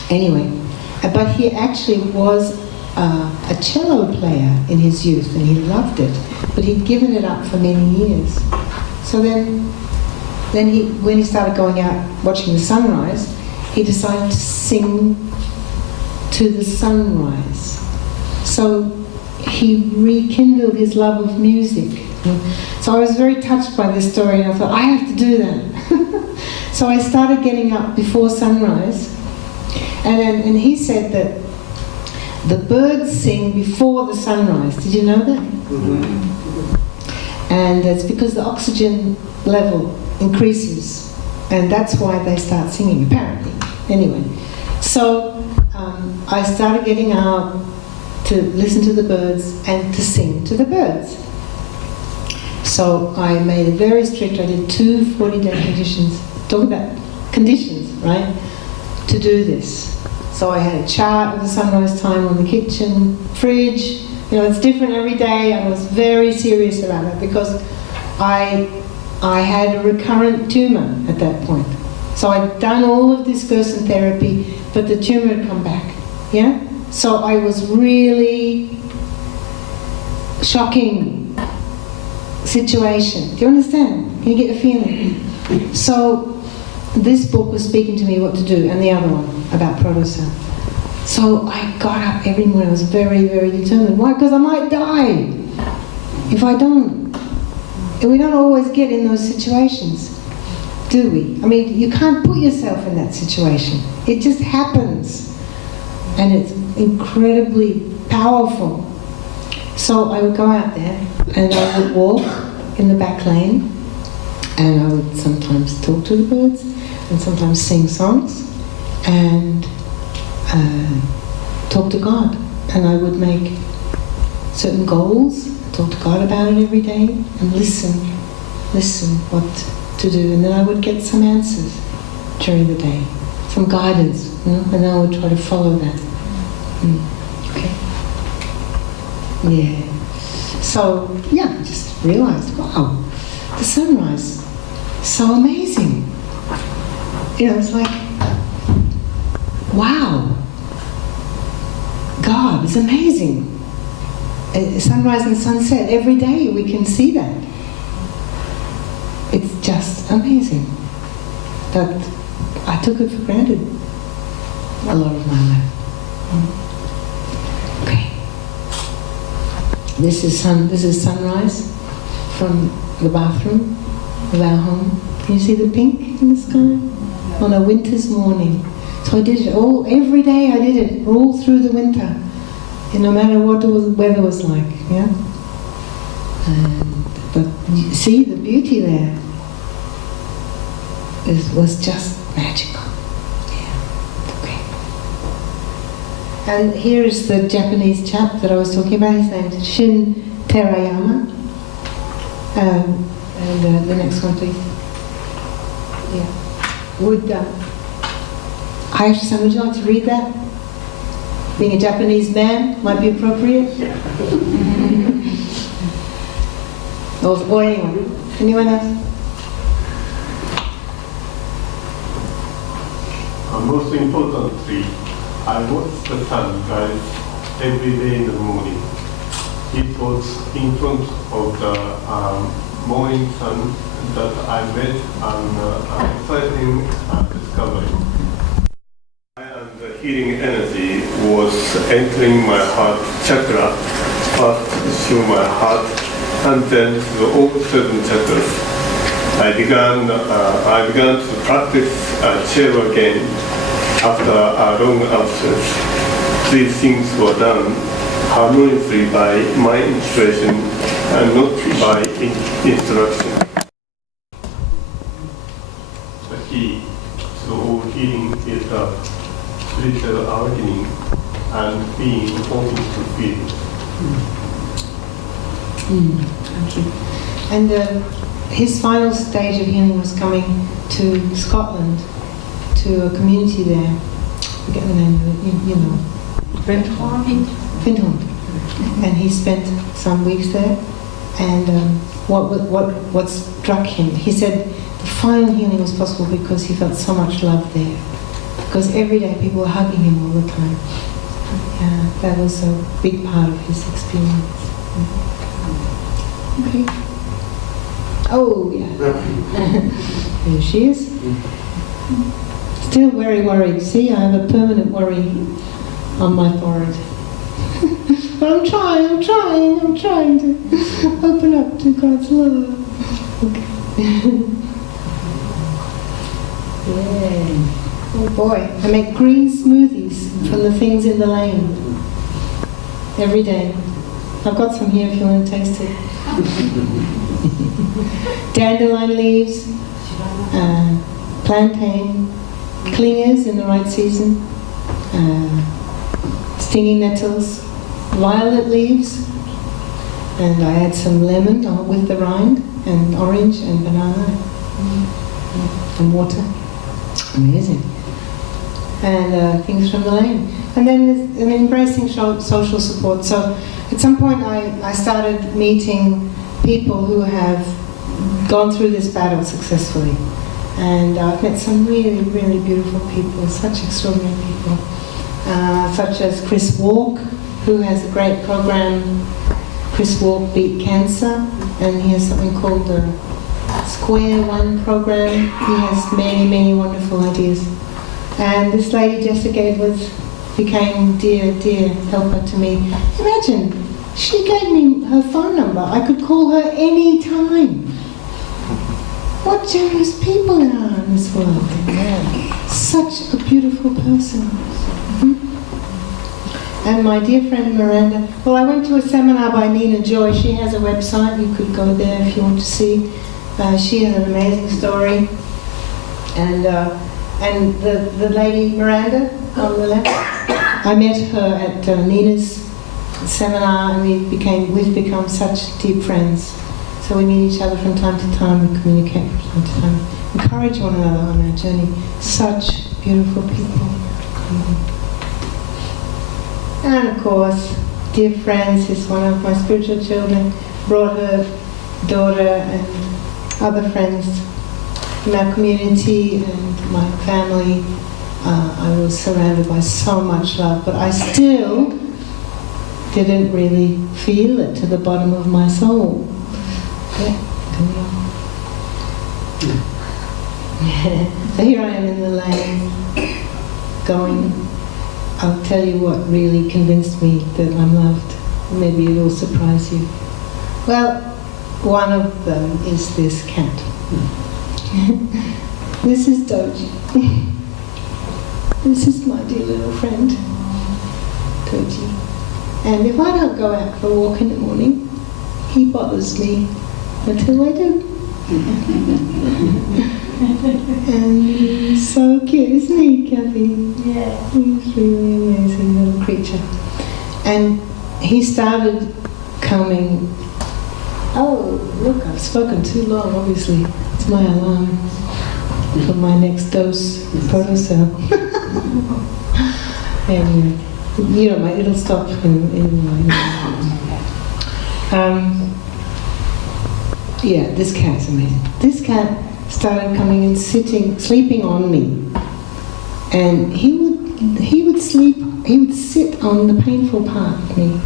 Anyway, but he actually was a cello player in his youth, and he loved it, but he'd given it up for many years. So then when he started going out watching the sunrise, he decided to sing to the sunrise. So he rekindled his love of music. So I was very touched by this story, and I thought, I have to do that. So I started getting up before sunrise, and he said that the birds sing before the sunrise. Did you know that? Mm-hmm. And it's because the oxygen level increases, and that's why they start singing, apparently. Anyway, so I started getting up to listen to the birds and to sing to the birds. So I made it very strict. I did 2 40-day conditions. Talk about conditions, right? To do this. So I had a chart of the sunrise time on the kitchen fridge. It's different every day. I was very serious about it because I had a recurrent tumour at that point. So I'd done all of this Gerson therapy, but the tumour had come back. Yeah? So I was really shocking situation. Do you understand? Can you get a feeling? So this book was speaking to me what to do, and the other one about proto-self. So I got up every morning. I was very, very determined. Why? Because I might die if I don't. And we don't always get in those situations, do we? I mean, you can't put yourself in that situation. It just happens. And it's incredibly powerful. So I would go out there and I would walk in the back lane, and I would sometimes talk to the birds and sometimes sing songs and talk to God. And I would make certain goals, talk to God about it every day, and listen what to do. And then I would get some answers during the day, some guidance, and then I would try to follow that. Okay. Yeah. So, yeah, I just realized, wow, the sunrise, so amazing. It's like, wow, God is amazing. Sunrise and sunset, every day we can see that. It's just amazing. But I took it for granted a lot of my life. Okay. This is sunrise from the bathroom of our home. Can you see the pink in the sky? On a winter's morning. So I did it every day I did it, all through the winter. No matter what the weather was like, yeah? But you see the beauty there was just magical. Yeah, okay. And here is the Japanese chap that I was talking about. His name is Shin Terayama. And the next one, please. Yeah. Would Hayashi-san, would you like to read that? Being a Japanese man might be appropriate. or anyone. Anyone else? Most importantly, I watch the sun rise every day in the morning. It was in front of the morning sun that I made an exciting discovery. And the healing energy was entering my heart chakra, first through my heart, and then through all 7 chakras. I began to practice chair again after a long absence. These things were done harmoniously by my inspiration and not by instruction. The key to all healing is the spiritual awakening and being open to feel. Thank you. And his final stage of healing was coming to Scotland, to a community there. I forget the name of it, you know. Findhorn. And he spent some weeks there. And what struck him, he said the final healing was possible because he felt so much love there. Because every day people were hugging him all the time. Yeah, that was a big part of his experience. Okay. Oh, yeah. There she is. Still very worried. See, I have a permanent worry on my forehead. But I'm trying to open up to God's love. Okay. Yeah. Oh boy, I make green smoothies from the things in the lane every day. I've got some here if you want to taste it. Dandelion leaves, plantain, clingers in the right season, stinging nettles, violet leaves, and I add some lemon with the rind, and orange and banana, and water. Amazing. And things from the lane. And then there's embracing social support. So at some point I started meeting people who have gone through this battle successfully. And I've met some really, really beautiful people, such extraordinary people, such as Chris Walk, who has a great program, Chris Walk Beat Cancer, and he has something called the Square One program. He has many, many wonderful ideas. And this lady, Jessica Edwards, became dear, dear helper to me. Imagine She gave me her phone number. I could call her any time. What generous people there are in this world. Such a beautiful person. And my dear friend Miranda, well, I went to a seminar by Nina Joy. She has a website. You could go there if you want to see. She has an amazing story. And the lady Miranda on the left, I met her at Nina's seminar, and we've become such deep friends. So we meet each other from time to time and communicate from time to time. Encourage one another on our journey. Such beautiful people. And of course, dear friends is one of my spiritual children, brought her daughter and other friends from our community and my family. I was surrounded by so much love, but I still didn't really feel it to the bottom of my soul. Yeah. So here I am in the lane, going, I'll tell you what really convinced me that I'm loved. Maybe it will surprise you. Well, one of them is this cat. This is Doji. This is my dear little friend, Doji. And if I don't go out for a walk in the morning, he bothers me until I do. And he's so cute, isn't he, Kathy? Yeah. He's really amazing little creature. And he started coming. Oh, look, I've spoken too long, obviously. It's my alarm for my next dose of protocell. Anyway, you know, it'll stop in yeah, this cat's amazing. This cat started coming and sleeping on me. And he would sit on the painful part of me.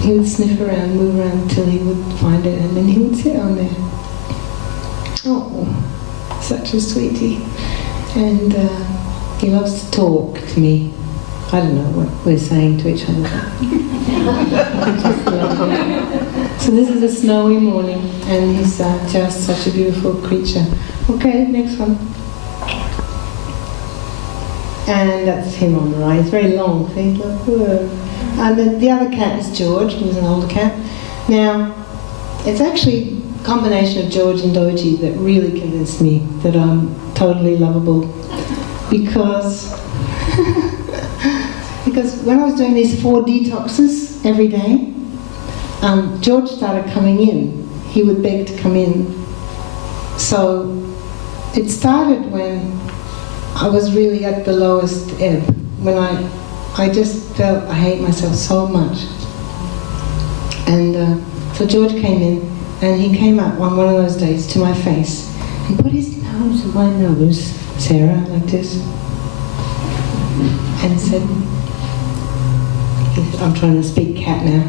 He would sniff around, move around until he would find it, and then he would sit on there. Oh, such a sweetie. And he loves to talk to me. I don't know what we're saying to each other. So this is a snowy morning, and he's just such a beautiful creature. Okay, next one. And that's him on the right. It's very long. See, look. Whoa. And then the other cat is George, who's an older cat. Now, it's actually a combination of George and Doji that really convinced me that I'm totally lovable. Because when I was doing these 4 detoxes every day, George started coming in. He would beg to come in. So it started when I was really at the lowest ebb, when I just felt I hate myself so much. And so George came in, and he came up on one of those days to my face and put his nose to my nose, Sarah, like this, and said, I'm trying to speak cat now,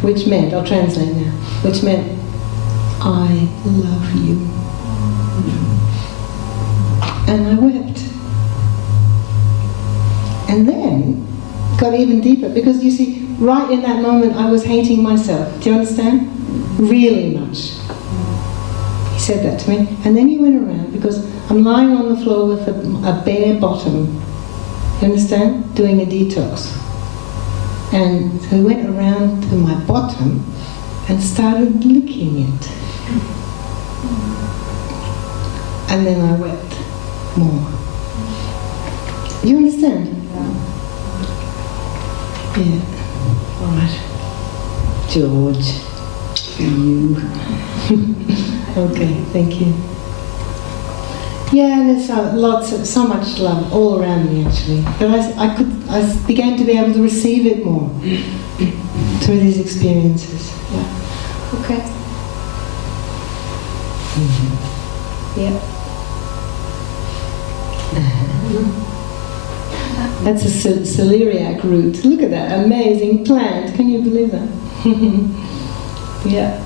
which meant, I'll translate now, which meant, I love you. And I wept. And then it got even deeper, because you see, right in that moment I was hating myself. Do you understand? Really much. He said that to me. And then he went around, because I'm lying on the floor with a bare bottom. You understand? Doing a detox. And so he went around to my bottom and started licking it. And then I wept more. You understand? Yeah. All right. George. You. Okay, thank you. Yeah, and there's so much love all around me, actually. But I began to be able to receive it more through these experiences. Yeah. Okay. Yeah. That's a celeriac root. Look at that amazing plant. Can you believe that? Yeah.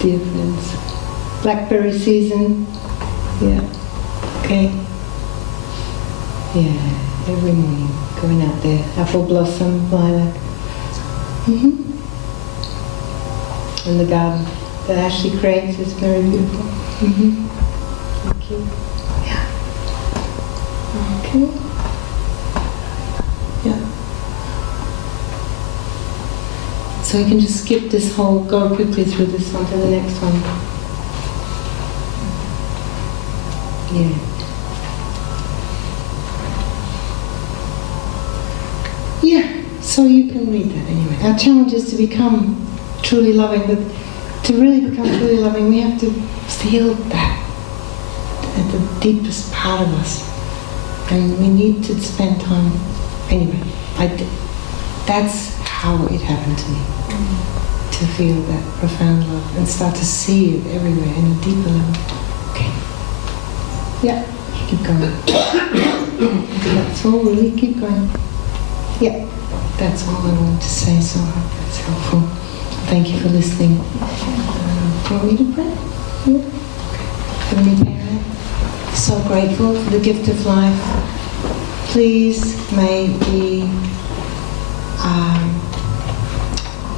Dear friends. Blackberry season. Yeah. Okay. Yeah, every morning, going out there. Apple blossom, lilac. And the garden that Ashley creates is very beautiful. Thank you. Yeah. Okay. Yeah. So we can just skip this whole, go quickly through this one to the next one. Yeah. Yeah, so you can read that anyway. Our challenge is to become truly loving, but to really become truly loving, we have to feel that at the deepest part of us. And we need to spend time. Anyway, that's how it happened to me. To feel that profound love and start to see it everywhere in a deeper level. Okay. Yeah, keep going. That's all, really, keep going. Yeah, that's all I wanted to say, so I hope that's helpful. Thank you for listening. Do you want me to pray? Yeah? Okay. Heavenly Parent, so grateful for the gift of life. Please may we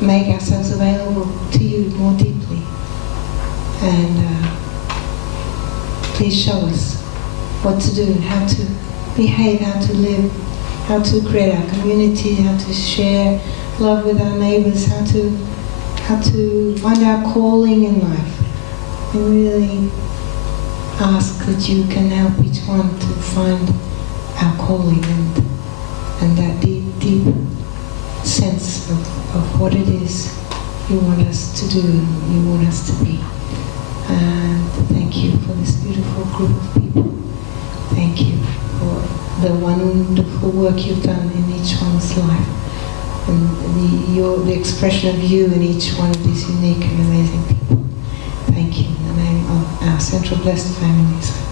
make ourselves available to you more deeply. And please show us what to do, how to behave, how to live, how to create our community, how to share love with our neighbors, how to find our calling in life. And really ask that you can help each one to find our calling and that deep sense of what it is you want us to do and you want us to be. And thank you for this beautiful group of people. Thank you for the wonderful work you've done in each one's life and the expression of you in each one of these unique and amazing people. Thank you in the name of our Central Blessed families.